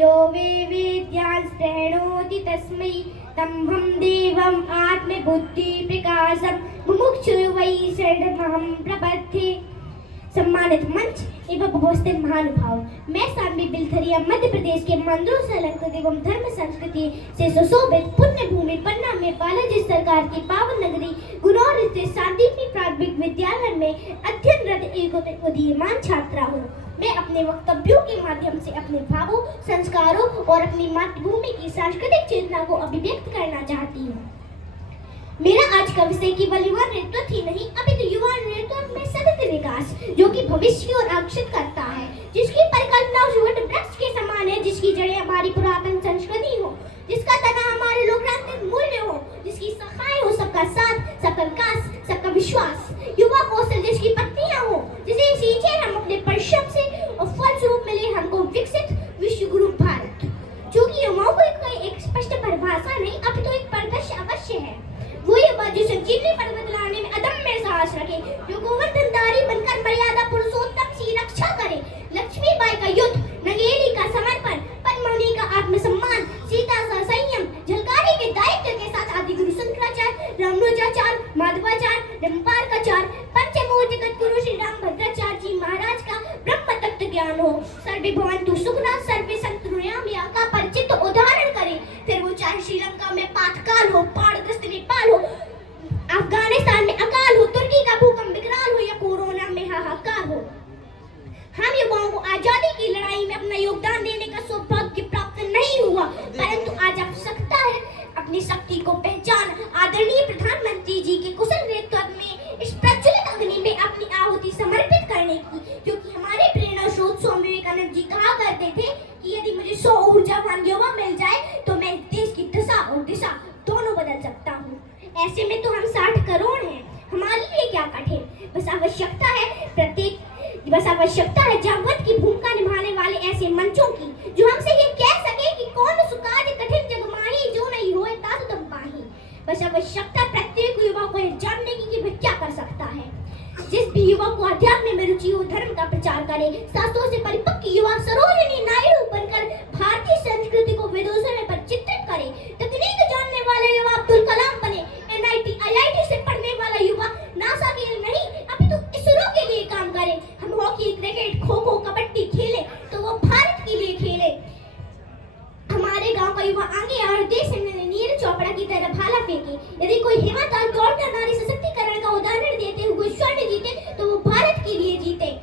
यो वेद्यान् प्रणोति तस्मै तमहं देवम् आत्मबुद्धि प्रकाशम मुमुक्षु वै शरणमहं प्रपद्ये। सम्मानित मंच एवं उपस्थित महानुभाव, मैं साध्वी बिलथरिया मध्य प्रदेश के मंदिरों से अलंकृत एवं धर्म संस्कृति से सुशोभित पुण्य भूमि पन्ना में बालाजी सरकार की पावन नगरी गुनौर स्थित शांतिप्रिय प्राथमिक विद्यालय में अध्ययनरत एक उदीयमान छात्रा हूँ। मैं अपने वक्तव्यों के माध्यम से अपने भावों, संस्कारों और अपनी मातृभूमि की सांस्कृतिक चेतना को अभिव्यक्त करना चाहती हूँ। मेरा आज का विषय केवल युवा नेतृत्व ही नहीं, अपितु युवा नेतृत्व में सतत विकास, जो कि भविष्य की ओर आकर्षित करता है, जिसकी परिकल्पना उस वट वृक्ष के समान है, जिसकी जड़ें हमारी पुरातन संस्कृति हो, जिसका तना हमारे लोकतांत्रिक मूल्य हो, जिसकी शाखाएं हो सबका साथ, सबका विकास, सबका विश्वास, युवा कौशल जिसकी पत्तियां हो, जिसे सींचे हम अपने परिश्रम से और फलस्वरूप मिले हमको विकसित विश्व गुरु भारत, जो कि युवाओं को एक स्पष्ट परिभाषा नहीं, अपितु एक परिदृश्य अवश्य है। वो युवा जो संजीवनी पर्वत लाने में अदम्य साहस रखे, जो गोवर्धनधारी बनकर मर्यादा पुरुषोत्तम की रक्षा करे, लक्ष्मीबाई का युद्ध, नंगेली का समर्पण, पद्ममणि का आत्मसम्मान, सीता का संयम, झलकारी के दायित्व के साथ आदि गुरु शंकराचार्य, रामानुजाचार्य, माधवाचार्य, डंपारकाचार्य, पंचमूर्ति गुरु श्री रामभद्राचार्य जी महाराज का ब्रह्म तत्व ज्ञान हो, सर्वे भवन्तु सुखिनः सर्वे सन्तु निरामया का परिचित उदाहरण करे, फिर वो चाहे श्रीलंका में पातकाल हो, बाढ़ग्रस्त नेपाल हो, अफगानिस्तान में अकाल हो, तुर्की का भूकंप विकराल हो या कोरोना में हाहाकार हो। हम युवाओं को आजादी की लड़ाई में अपना योगदान देने का सौभाग्य प्राप्त नहीं हुआ, परंतु आज आवश्यकता है अपनी शक्ति को पहचान आदरणीय प्रधानमंत्री जी के कुशल नेतृत्व में इस प्रज्वलित अग्नि में अपनी आहुति समर्पित करने की, क्योंकि हमारे प्रेरणा स्रोत स्वामी विवेकानंद जी कहा करते थे कि यदि मुझे 100 ऊर्जावान युवा मिल जाए तो मैं देश की दशा और दिशा दोनों बदल सकता हूँ। ऐसे में तो हम 60 करोड़ हैं, हमारे लिए क्या कठिन, बस आवश्यकता है जागृत की भूमिका निभाने वाले ऐसे मंचों की, जो हमसे ये कह सके कि कौन सुकाज कठिन जग माही, जो नहीं होए तातु तुम पाही। बस आवश्यकता प्रत्येक युवा को यह जानने की कि वह क्या कर सकता है। जिस भी युवा को अध्यात्म में रुचि हो, धर्म का प्रचार करे, शास्त्रों से परिपक्व युवा सरोजिनी नायडू बनकर भारतीय संस्कृति को विदेशों में चित्रित करे, तकनीक जानने वाले युवा अब्दुल कलाम बने, NIT IIT से पढ़ने वाला युवा नासा के लिए नहीं अपितु इसरो के लिए काम करे। हम हॉकी, क्रिकेट, खो खो, कबड्डी खेले तो वो भारत के लिए खेले। हमारे गांव का युवा आगे और देश में नीरज चोपड़ा की तरह भाला फेंके। यदि कोई हिम्मत दौड़कर नारी सशक्तिकरण का उदाहरण देते हुए स्वर्ण जीते तो वो भारत के लिए जीते।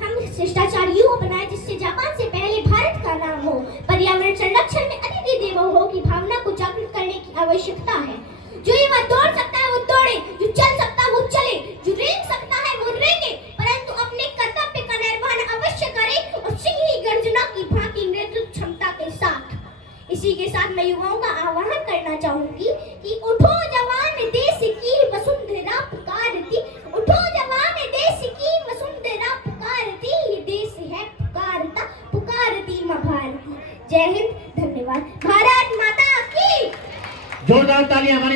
हम शिष्टाचार युवा बनाए जिससे जापान से पहले भारत का नाम हो। पर्यावरण संरक्षण में अतिथि देवो हो की भावना को जागृत करने की आवश्यकता है। जो युवा दौड़ सकता है वो दौड़े, जो चल सकता है वो चले, जो रेंग सकता है वो रेंगे, परंतु अपने कर्तव्य का निर्वहन अवश्य करे और सिंह की गर्जना की भांति नेतृत्व क्षमता के साथ। इसी के साथ मैं युवाओं का आह्वान करना चाहूंगी कि उठो जवान देश की वसुंधरा पुकारती, उठो जवान देश की वसुंधरा पुकारती, ये देश है पुकारता पुकारती मां भारती। जय हिंद, धन्यवाद। भारत माता की जोरदार तालियां हमारे